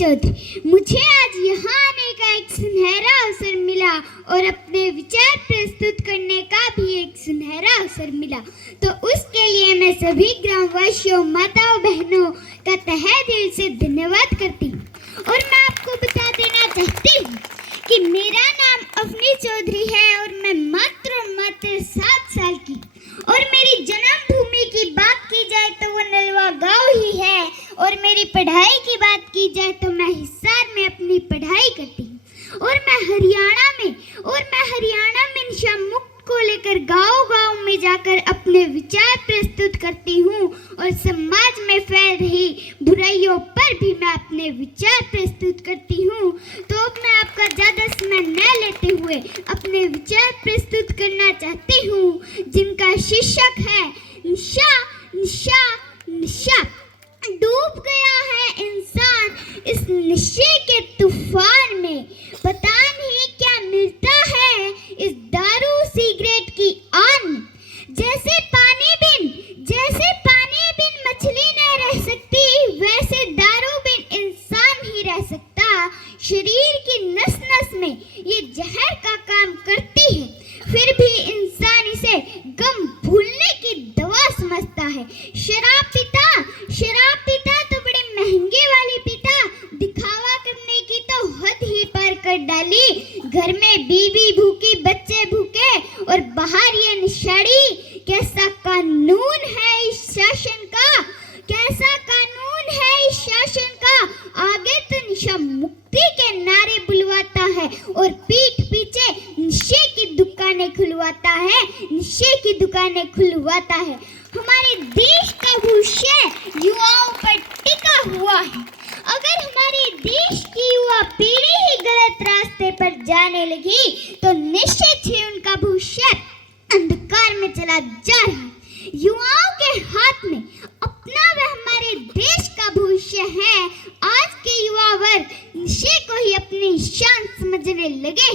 चौधरी। मुझे आज यहाँ आने का एक सुनहरा अवसर मिला और अपने विचार प्रस्तुत करने का भी एक सुनहरा अवसर मिला, तो उसके लिए मैं सभी ग्रामवासियों, माताओं, बहनों का तहे दिल से धन्यवाद करती हूँ। और मैं आपको बता देना चाहती हूँ कि मेरा नाम अफनी चौधरी है और मैं मात्र 7 साल की, और मेरी जन्मभूमि की बात की जाए तो वो नलवा गांव ही है, और मेरी पढ़ाई की बात की जाए तो मैं हिसार में अपनी पढ़ाई करती हूँ। और मैं हरियाणा में नशा मुक्त को लेकर गांव-गांव में जाकर अपने विचार प्रस्तुत करती हूँ और समाज में फैल रही बुराइयों पर भी मैं अपने विचार प्रस्तुत करती हूँ। तो अब मैं आपका ज़्यादा समय न लेते हुए अपने विचार प्रस्तुत करना चाहती हूँ, जिनका शीर्षक है नशा नशा नशा। डूब गया है इंसान इस नशे के तूफान में, पता नहीं क्या मिलता है इस दारू सिगरेट की आन में। जैसे पानी बिन मछली न रह सकती, वैसे दारू बिन इंसान ही रह सकता। शरीर की नस नस में ये जहर का काम करती है, फिर भी इंसान इसे गम भूलने की दवा समझता है। शराब पीता तो बड़े महंगे वाली पीता, दिखावा करने की तो हद ही पार कर डाली। घर में बीवी भूखी, बच्चे भूखे और बाहर ये नशाड़ी। कैसा कानून है इस शासन का, कैसा कानून है इस शासन का। आगे तो नशा मुक्ति के नारे बुलवाता है और पीठ पीछे नशे की दुकानें खुलवाता है, नशे की दुकानें खुलवाता है। हमारे देश का भविष्य युवाओं पर टिका हुआ है। अगर हमारे देश की युवा पीढ़ी ही गलत रास्ते पर जाने लगी तो निश्चित ही उनका भविष्य अंधकार में चला जा रहा है। युवाओं के हाथ में अपना व हमारे देश का भविष्य है। आज के युवा वर्ग नशे को ही अपनी शान समझने लगे।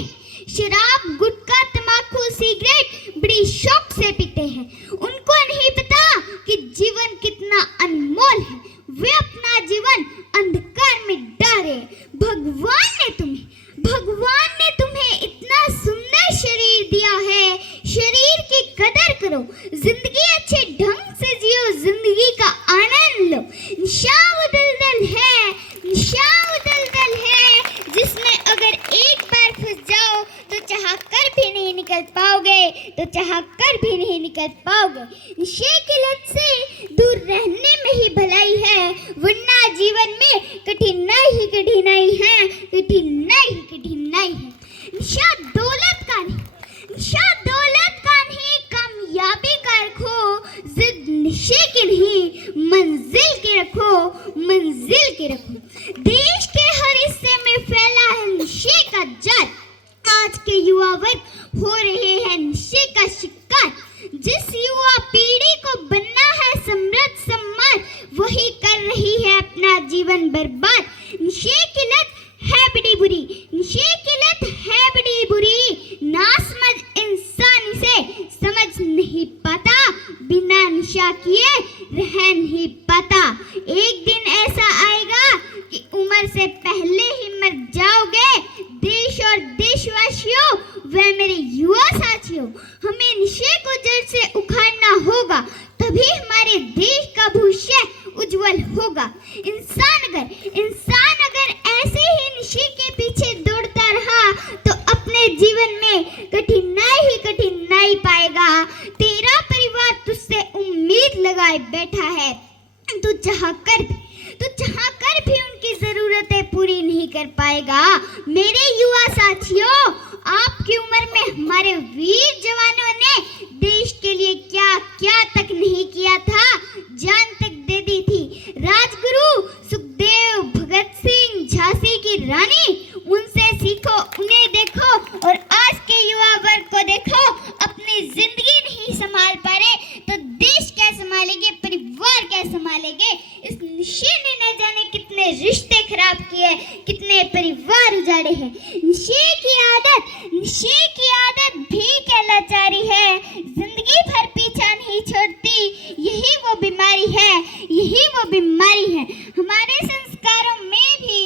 शराब, गुटखा, तंबाकू, सिगरेट बड़ी शौक से पीते हैं। उनको नहीं पता कि जीवन कितना अनमोल है। वे अपना जीवन अंधकार में डाले। भगवान ने तुम्हें इतना सुंदर शरीर दिया है, शरीर की कदर करो। जिंदगी अच्छे ढंग से जियो, जिंदगी का आनंद लो। नशा वो दलदल है जिसमें अगर एक बार फंस जाओ तो चाह कर भी नहीं निकल पाओगे। नशे की लत से दूर रहने में ही भलाई है, वरना जीवन में कठिनाई है। नशा दौलत का नहीं, कामयाबी का रखो। जिद नशे की नहीं, मंजिल की रखो। देश के हर हिस्से में फैला है नशे का जाल। आज के युवा वर्ग हो रहे हैं नशे का शिकार। जिस युवा पीढ़ी को बनना है समृद्ध सम्मान, वही कर रही है अपना जीवन बर्बाद। नशे की लत है बड़ी बुरी, ना समझ इंसान इसे समझ नहीं पाता, बिना नशा किए रह नहीं पाता। एक दिन ऐसा आएगा कि उम्र से पहले ही मर जाओगे। देश और देशवासियों व मेरे युवा साथियों, हमें नशे को जड़ से उखाड़ना होगा, तभी हमारे देश का भविष्य उज्जवल होगा। इंसान अगर ऐसे ही नशे के पीछे दौड़ता रहा तो अपने जीवन में कठिनाई पाएगा। तेरा परिवार तुझसे उम्मीद लगाए बैठा है, तू चाह कर भी उनकी जरूरतें पूरी नहीं कर पाएगा। मेरे युवा साथियों, आपकी उम्र में हमारे वीर जवानों ने देश के लिए क्या तक नहीं किया था, जान तक दे दी थी। राजगुरु सुखदेव, भगत सिंह, झांसी की रानी, उनसे सीखो, उन्हें देखो। और आज के युवा वर्ग को देखो, अपनी जिंदगी नहीं संभाल पा रहे तो देश क्या संभालेंगे, परिवार क्या संभालेंगे। इस नशे ने न जाने कितने रिश्ते खराब किए, कितने परिवार उजाड़े हैं। नशे की आदत भी क्या लाचारी है, जिंदगी भर पीछा नहीं छोड़ती। यही वो बीमारी है। हमारे संस्कारों में भी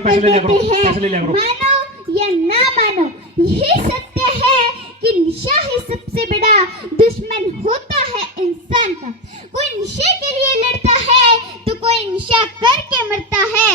देते हैं। मानो या ना मानो, यही सत्य है कि नशा ही सबसे बड़ा दुश्मन होता है इंसान का। कोई नशे के लिए लड़ता है तो कोई नशा करके मरता है।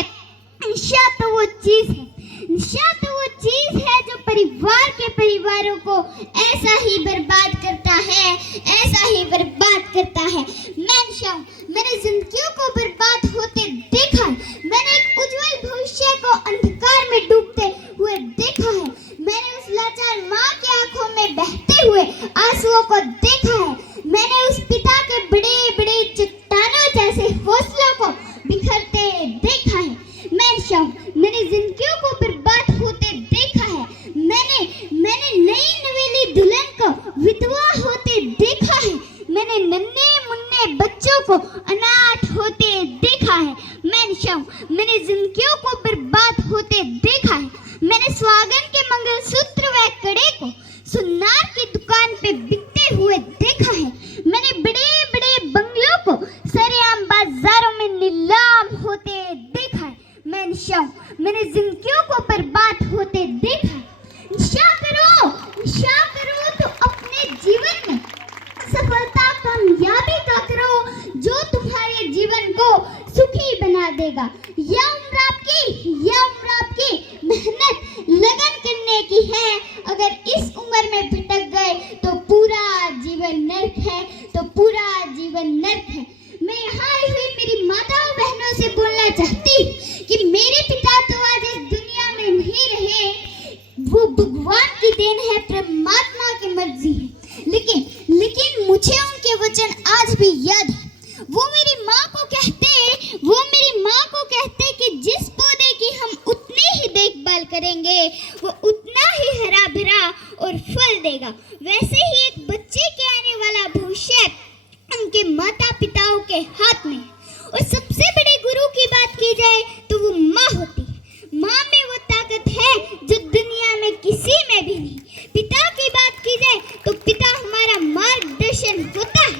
नशा तो वो चीज है, नशा तो वो चीज है जो परिवारों को ऐसा ही बर्बाद करता है, ऐसा ही बर्बाद करता है। मैं नशा हूं, मैंने जिंदगियों को बर्बाद होते देखा है। मैंने एक उज्जवल भविष्य को अंधकार में डूबते हुए देखा है। मैंने उस लाचार माँ की आंखों में बहते हुए आंसुओं को देखा है। मैंने उस पिता के बड़े बड़े चट्टानों जैसे हौसलों को बिखरते देखा है। मैं नशा हूं, मैंने जिंदगियों को बर्बाद होते देखा है। मैंने नई नवेली दुल्हन को विधवा होते देखा है। मैंने नन्हे मुन्ने बच्चों को अनाथ होते देखा है। मैं नशा हूं, मैंने जिंदगियों को बर्बाद होते देखा है। मैंने सुहागन के मंगलसूत्र व कड़े को सुनार की दुकान पे बिकते हुए देखा है। मैंने बड़े बड़े बंगलों को सरेआम बाजारों में नीलाम होते देखा है। मैं नशा हूं, मैंने जिंदगियों को बर्बाद होते देखा है। नशा करो तो अपने जीवन में सफलता कामयाबी का करो जो तुम्हारे जीवन को सुखी बना देगा। यह उम्र आपकी मेहनत लगन करने की है। अगर इस उम्र में भटक गए तो पूरा जीवन नर्क है, तो पूरा जीवन नर्क है। मैं यहाँ आई हुई मेरी माताओं बहनों से बोलना चाहती कि मेरे पिता तो आज इस दुनिया में नहीं रहे, वो भगवान की देन है, परमात्मा की मर्जी है। लेकिन मुझे उनके वचन आज भी याद है। वो मेरी माँ को कहते कि जिस पौधे की हम उतनी ही देखभाल करेंगे वो उतना ही हरा भरा और फल देगा। वैसे ही एक बच्चे के आने वाला भविष्य उनके माता पिताओं के हाथ में। और सबसे बड़े गुरु की बात की जाए तो वो माँ होती है। माँ में वो ताकत है जो दुनिया में किसी में भी नहीं। पिता की बात की जाए तो पिता हमारा मार्गदर्शन होता है।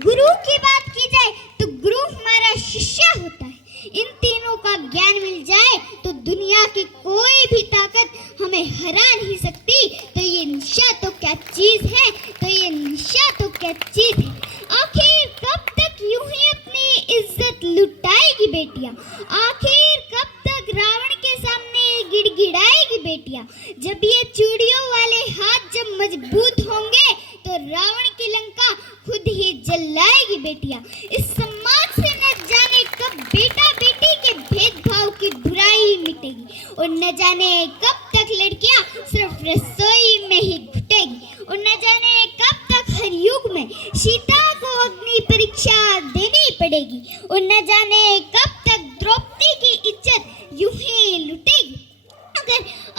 गुरु की बात की जाए तो गुरु हमारा शिष्य होता है। इन तीनों का ज्ञान मिल जाए तो दुनिया की कोई भी ताकत हमें हरा नहीं सकती। तो ये नशा तो क्या चीज है, तो ये नशा तो क्या चीज है। आखिर कब तक यूं ही अपनी इज्जत लुटाएगी बेटियां? आखिर कब तक रावण के सामने गिड़गिड़ाएगी बेटियां? जब ये चूड़ियों वाले हाथ जब मजबूत होंगे तो रावण की लंका खुद ही जलाएगी बेटियां। इस समाज से न जाने कब बेटा बेटी के भेदभाव की बुराई मिटेगी और न जाने कब तक लड़कियां सिर्फ रसोई में ही घुटेगी और न जाने कब तक हर युग में सीता को अग्नि परीक्षा देनी पड़ेगी और न जाने कब तक द्रौपदी की इज्जत यूं ही लुटेगी।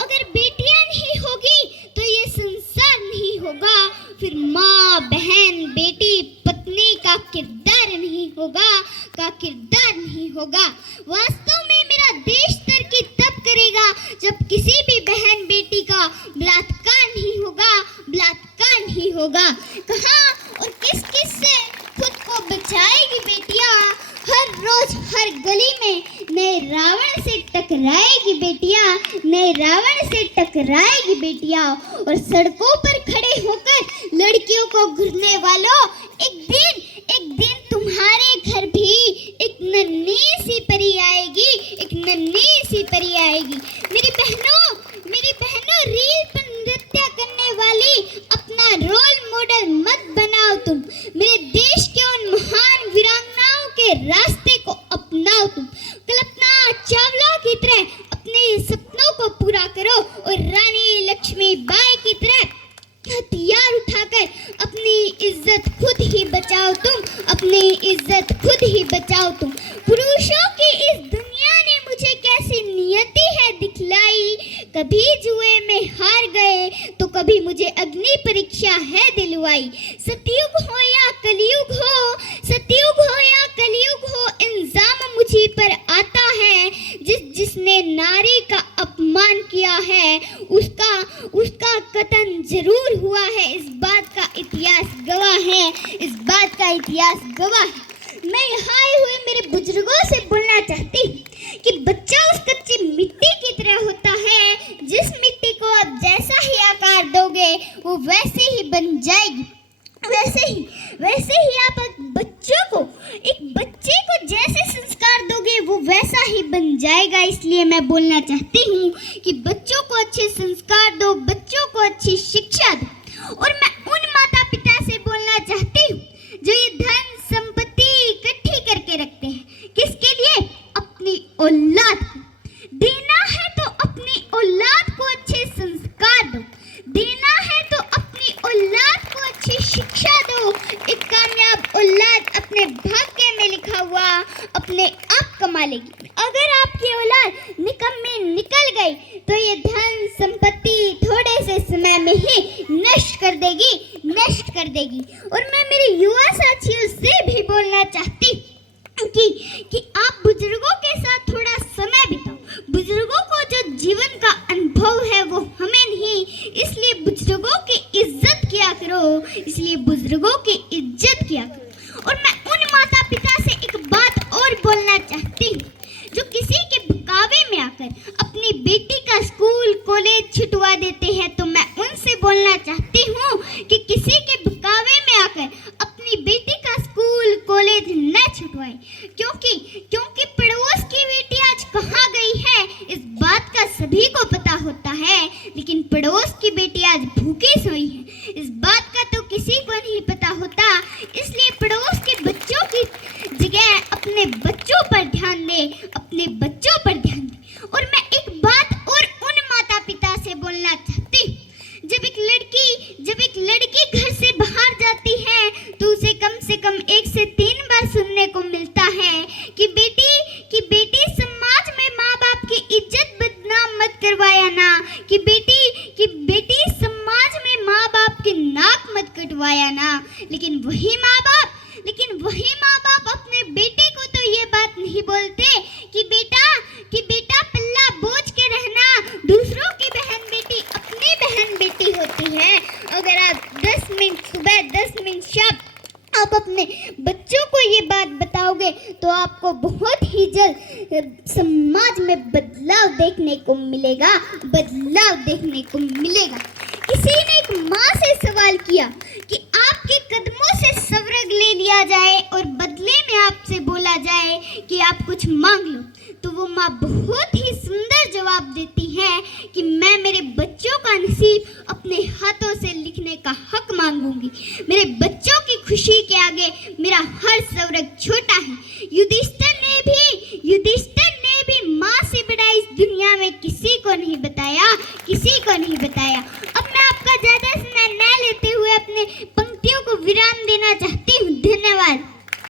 अगर बेटियां नहीं होगी तो ये संसार नहीं होगा। फिर माँ बहन बेटी पत्नी का किरदार नहीं होगा। वास्तव में मेरा देश तरक्की तब करेगा जब किसी भी बहन बेटी का बलात्कार नहीं होगा। कहाँ और किस से खुद को बचाएगी बेटियां? हर रोज हर गली में नए रावण से टकराएगी बेटियां और सड़कों पर खड़े होकर लड़कियों को घूरने वालों, एक दिन तुम्हारे घर भी एक नन्ही सी परी आएगी। मेरी बहनों रील पर नृत्य करने वाली अपना रोल मॉडल मत बनाओ तुम। मेरे देश के उन महान वीरांगनाओं के रास्ते को अपनाओ तुम। कल्पना चावला की तरह अपने सपनों को पूरा करो और रानी लक्ष्मीबाई की तरह हथियार उठाकर अपनी इज्जत खुद ही बचाओ तुम। पुरुषों की इस दुनिया ने मुझे कैसी नियति है दिखलाई। कभी जुए में हार गए तो कभी मुझे अग्नि परीक्षा है दिलवाई। सतयुग हो या कलयुग हो इल्जाम मुझी पर आता है। जिसने नारी का अपमान किया है उसका कतन जरूर हुआ है। इस बात का इतिहास गवाह है। मैं यहाँ आए हुए मेरे बुजुर्गों से बोलना चाहती हूँ कि बच्चा उस कच्ची मिट्टी संस्कार दोगे वो वैसे ही बन जाएगी। वैसे ही आप एक बच्चे को जैसे संस्कार दोगे वो वैसा ही बन जाएगा। इसलिए मैं बोलना चाहती हूँ कि बच्चों को अच्छे संस्कार दो, बच्चों को अच्छी शिक्षा दो। और मैं उन माता पिता से बोलना चाहती हूँ जो ये धन संपत्ति इकट्ठी करके रखते हैं, किसके लिए? अपनी औलाद को। देना है तो अपनी औलाद को अच्छे संस्कार दो, देना है तो अपनी औलाद को अच्छी शिक्षा दो। एक कामयाब औलाद अपने भाग्य में लिखा हुआ अपने आप कमा लेगी। अगर आपकी औलाद निकम्मी निकल गई तो ये धन संपत्ति थोड़े से समय में ही नष्ट कर देगी। और मैं मेरे युवा साथियों से भी बोलना चाहती हूँ कि आप बुजुर्गों के साथ थोड़ा समय बिताओ। बुजुर्गों को जो जीवन का अनुभव है वो हमें नहीं, इसलिए बुजुर्गों की इज्जत किया करो। और मैं उन माता पिता से एक बात और बोलना चाहती हूँ जो किसी के बहकावे में आकर अपनी बेटी का स्कूल कॉलेज छुटवा देते हैं। तो मैं उनसे बोलना चाहती हूँ कि किसी के बहकावे में आकर अपनी बेटी का स्कूल कॉलेज न छुटवाएं, क्योंकि पड़ोस की बेटी आज कहाँ गई है इस बात का सभी को पता होता है, लेकिन पड़ोस की बेटी आज भूखी सोई है इस बात का तो किसी को नहीं पता होता। इसलिए पड़ोस के बच्चों की जगह अपने बच्चों पर ध्यान दें। और मैं एक बात और उन माता पिता से बोलना चाहती हूँ, जब एक लड़की घर से बाहर जाती है तो उसे कम से कम 1 से 3 बार सुनने को मिलता है कि बेटी समाज में माँ बाप की इज्जत बदनाम मत करवाया ना, कि बेटी समाज में माँ बाप की नाक मत कटवाया ना। लेकिन वही माँ बाप अपने बेटे को तो ये बात नहीं बोलते कि बेटा पल्ला बोझ के रहना। दूसरों की बहन बेटी अपनी बहन बेटी होती है। अगर आप 10 मिनट सुबह 10 मिनट शाम आप अपने बच्चों को ये बात बताओगे तो आपको बहुत ही जल्द समाज में बदलाव देखने को मिलेगा। किसी ने एक माँ से सवाल किया कि आपके कदमों से स्वर्ग ले लिया जाए और बदले में आपसे बोला जाए कि आप कुछ मांग लो, तो वो माँ बहुत ही सुंदर जवाब देती है कि मैं मेरे बच्चों का नसीब अपने हाथों से लिखने का हक मांगूंगी। मेरे बच्चों की खुशी के आगे मेरा हर स्वर्ग छोटा है। युधिष्ठिर ने भी माँ से बड़ा इस दुनिया में किसी को नहीं बताया।